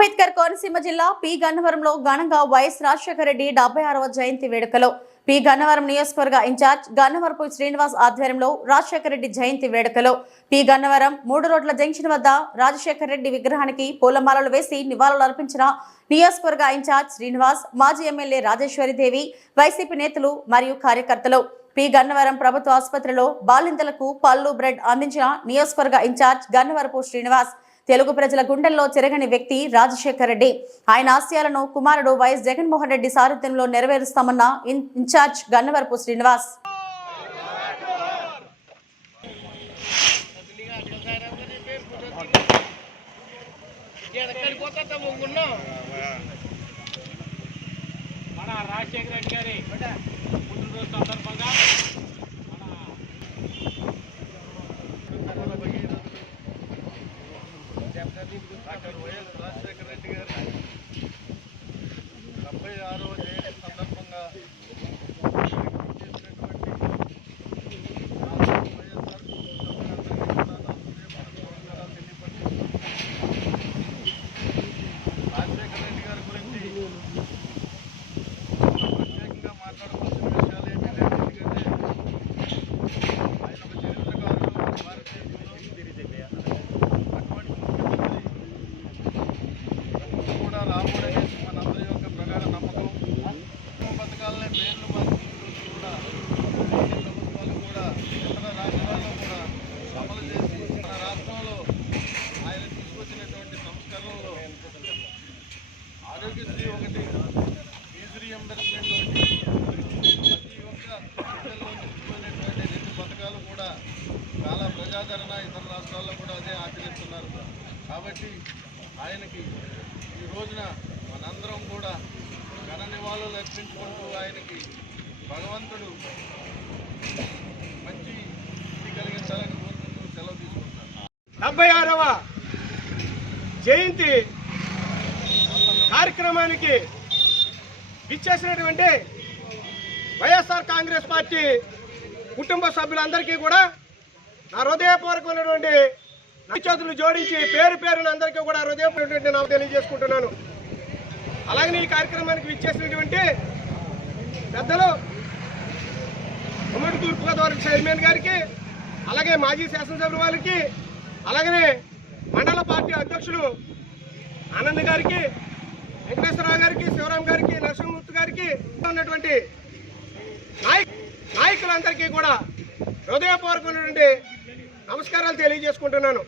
అంబేద్కర్ కోనసీమ జిల్లా పి గన్నవరంలో ఘనంగా వైఎస్ రాజశేఖర రెడ్డి 76వ జయంతి వేడుకలో పి గన్నవరం నియోజకవర్గ ఇన్ఛార్జ్ గన్నవరపు శ్రీనివాస్ ఆధ్వర్యంలో రాజశేఖర రెడ్డి జయంతి వేడుకలో పి గన్నవరం 3 రోడ్ల జంక్షన్ వద్ద రాజశేఖర రెడ్డి విగ్రహానికి పూలమాలలు వేసి నివాళులు అర్పించిన నియోజకవర్గ ఇన్ఛార్జ్ శ్రీనివాస్, మాజీ ఎమ్మెల్యే రాజేశ్వరిదేవి, వైసీపీ నేతలు మరియు కార్యకర్తలు. పి గన్నవరం ప్రభుత్వ ఆసుపత్రిలో బాలింతలకు పళ్ళు, బ్రెడ్ అందించిన నియోజకవర్గ ఇన్ఛార్జ్ గన్నవరపు శ్రీనివాస్. తెలుగు ప్రజల గుండెల్లో చెరగని వ్యక్తి రాజశేఖర రెడ్డి. ఆయన ఆశయాలను కుమారుడు వైఎస్ జగన్మోహన్ రెడ్డి సారథ్యంలో నెరవేరుస్తామన్న ఇన్ఛార్జ్ గన్నవరపు శ్రీనివాస్. మన రాజశేఖర రెడ్డి గారి పుట్టినరోజు సందర్భంగా డాక్టర్ వైఎస్ రాజశేఖర రెడ్డి గారి 76వ జయంతి సందర్భంగా రాజశేఖర రెడ్డి గారి గురించి ప్రత్యేకంగా మాట్లాడవలసిన విషయాలు ఏమీ లేదు. ఎందుకంటే ఆయన ఒక చరిత్రకారుడు, భారతదేశంలో కూడా రాబోడనేసి మనందరి యొక్క ప్రగాఢ నమ్మకం. పథకాలనే పేర్లు కూడా ప్రభుత్వాలు కూడా ఇతర రాష్ట్రాల్లో కూడా అమలు చేసి మన రాష్ట్రంలో ఆయన తీసుకొచ్చినటువంటి సంస్కరణలో ఆరోగ్యశ్రీ ఒకటి, ఫీజు రీఎంబర్స్మెంట్ ఒకటి, ప్రతి ఒక్క ప్రజల్లో నిలిచిపోయినటువంటి 2 పథకాలు కూడా చాలా ప్రజాదరణ, ఇతర రాష్ట్రాల్లో కూడా అదే ఆచరిస్తున్నారు. కాబట్టి ఆయనకి ఈ రోజున మనందరం కూడా ఘన నివాళులు అర్పించుకుంటూ ఆయనకి భగవంతుడు మంచి స్థితి కలిగించాలని కోరుకుంటూ సెలవు తీసుకుంటాను. 76వ జయంతి కార్యక్రమానికి విచ్చేసినటువంటి వైఎస్ఆర్ కాంగ్రెస్ పార్టీ కుటుంబ సభ్యులందరికీ కూడా నా హృదయపూర్వకమైనటువంటి చేతులు జోడించి పేరు పేరున అందరికీ కూడా హృదయపూర్వకమైనటువంటి నాకు తెలియజేసుకుంటున్నాను. అలాగే ఈ కార్యక్రమానికి విచ్చేసినటువంటి పెద్దలు ఉమ్మడి తూర్పుగోదావరి చైర్మన్ గారికి, అలాగే మాజీ శాసనసభ్యుల వారికి, అలాగనే మండల పార్టీ అధ్యక్షులు ఆనంద్ గారికి, వెంకటేశ్వరరావు గారికి, శివరాం గారికి, నరసింహమూర్తి గారికి ఉన్నటువంటి నాయకులందరికీ కూడా హృదయపూర్వకమైనటువంటి నమస్కారాలు తెలియజేసుకుంటున్నాను.